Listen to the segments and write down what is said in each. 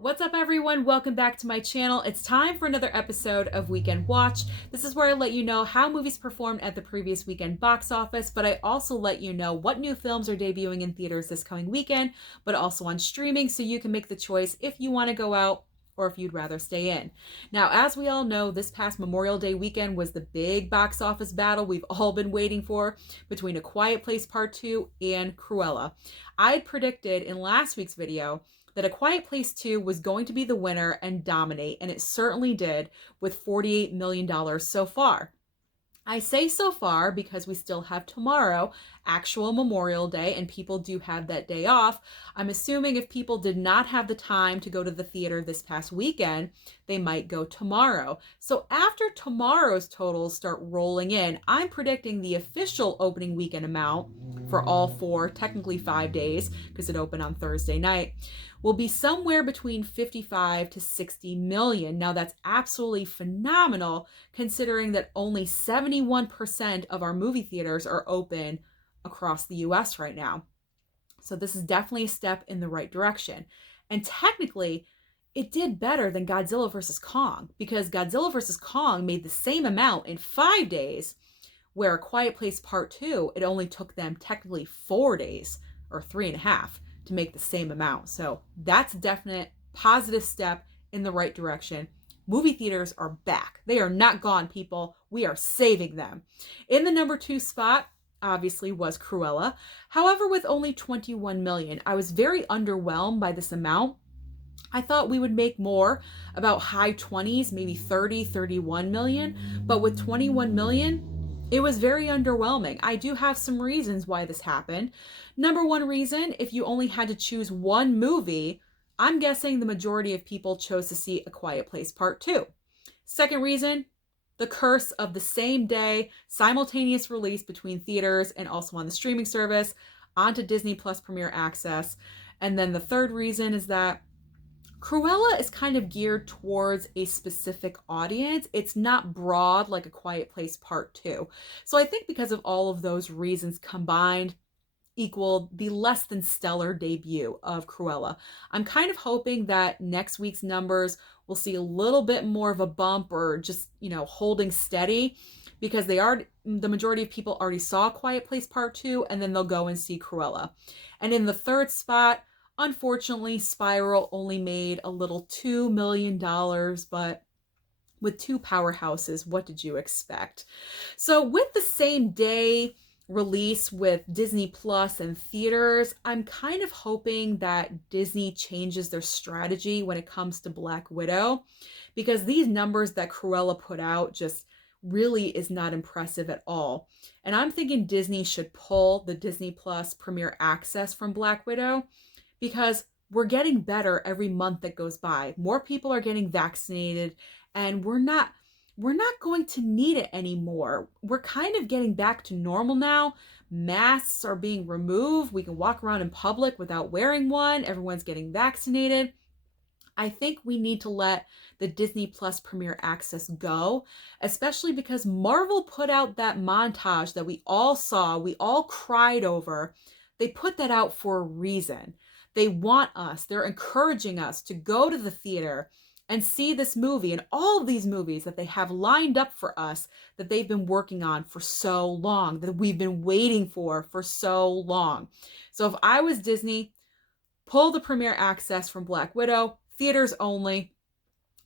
What's up, everyone? Welcome back to my channel. It's time for another episode of Weekend Watch. This is where I let you know how movies performed at the previous weekend box office, but I also let you know what new films are debuting in theaters this coming weekend, but also on streaming, so you can make the choice if you want to go out or if you'd rather stay in. Now, as we all know, this past Memorial Day weekend was the big box office battle we've all been waiting for between A Quiet Place Part 2 and Cruella. I had predicted in last week's video that A Quiet Place 2 was going to be the winner and dominate, and it certainly did with $48 million so far. I say so far because we still have tomorrow, actual Memorial Day, and people do have that day off. I'm assuming if people did not have the time to go to the theater this past weekend, they might go tomorrow. So after tomorrow's totals start rolling in, I'm predicting the official opening weekend amount for all four, technically 5 days, because it opened on Thursday night, will be somewhere between 55 to 60 million. Now that's absolutely phenomenal considering that only 71% of our movie theaters are open across the US right now. So this is definitely a step in the right direction. And technically, it did better than Godzilla vs. Kong, because Godzilla vs. Kong made the same amount in 5 days, where A Quiet Place Part 2, it only took them technically 4 days or 3.5 to make the same amount. So that's a definite positive step in the right direction. Movie theaters are back. They are not gone, people. We are saving them. In the number 2 spot, obviously, was Cruella. However, with only 21 million, I was very underwhelmed by this amount. I thought we would make more, about high 20s, maybe 30, 31 million, but with 21 million, it was very underwhelming. I do have some reasons why this happened. Number one reason, if you only had to choose one movie, I'm guessing the majority of people chose to see A Quiet Place Part 2. Second reason, the curse of the same day, simultaneous release between theaters and also on the streaming service, onto Disney Plus Premier Access. And then the third reason is that Cruella is kind of geared towards a specific audience. It's not broad like A Quiet Place Part 2. So I think because of all of those reasons combined equal the less than stellar debut of Cruella. I'm kind of hoping that next week's numbers will see a little bit more of a bump, or just, holding steady, because the majority of people already saw Quiet Place Part 2, and then they'll go and see Cruella. And in the third spot, unfortunately, Spiral only made a little $2 million, but with two powerhouses, what did you expect? So with the same day release with Disney Plus and theaters, I'm kind of hoping that Disney changes their strategy when it comes to Black Widow, because these numbers that Cruella put out just really is not impressive at all. And I'm thinking Disney should pull the Disney Plus Premier Access from Black Widow, because we're getting better every month that goes by. More people are getting vaccinated, and we're not going to need it anymore. We're kind of getting back to normal now. Masks are being removed. We can walk around in public without wearing one. Everyone's getting vaccinated. I think we need to let the Disney Plus Premier Access go, especially because Marvel put out that montage that we all saw, we all cried over. They put that out for a reason. They want us, they're encouraging us to go to the theater and see this movie and all of these movies that they have lined up for us, that they've been working on for so long, that we've been waiting for so long. So if I was Disney, pull the Premier Access from Black Widow, theaters only.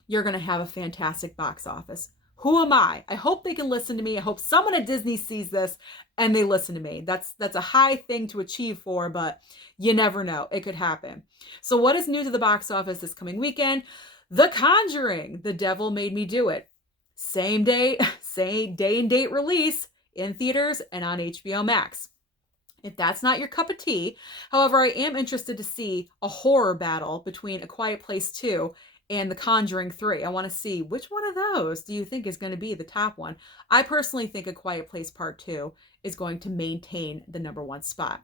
You're going to have a fantastic box office. Who am I? I hope they can listen to me. I hope someone at Disney sees this and they listen to me. That's a high thing to achieve for, but you never know. It could happen. So what is new to the box office this coming weekend? The Conjuring, The Devil Made Me Do It. Same day and date release in theaters and on HBO Max. If that's not your cup of tea, however, I am interested to see a horror battle between A Quiet Place 2 and The Conjuring 3. I want to see which one of those do you think is going to be the top one. I personally think A Quiet Place Part 2 is going to maintain the number 1 spot.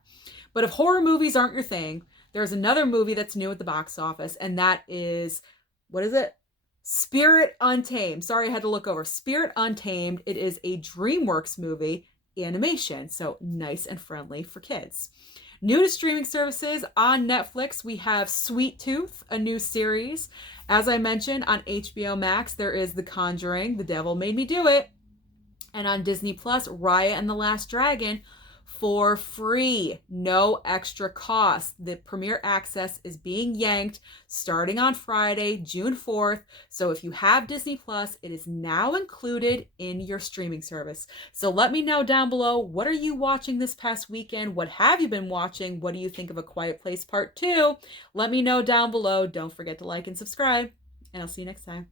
But if horror movies aren't your thing, there's another movie that's new at the box office, and that is, what is it? Spirit Untamed. Sorry, I had to look over. Spirit Untamed. It is a DreamWorks movie, animation, so nice and friendly for kids. New to streaming services on Netflix, we have Sweet Tooth, a new series. As I mentioned, on HBO Max, there is The Conjuring, The Devil Made Me Do It. And on Disney Plus, Raya and the Last Dragon for free, no extra cost. The premiere access is being yanked starting on Friday, June 4th. So if you have Disney Plus, it is now included in your streaming service. So let me know down below, what are you watching this past weekend? What have you been watching? What do you think of A Quiet Place Part 2? Let me know down below. Don't forget to like and subscribe, and I'll see you next time.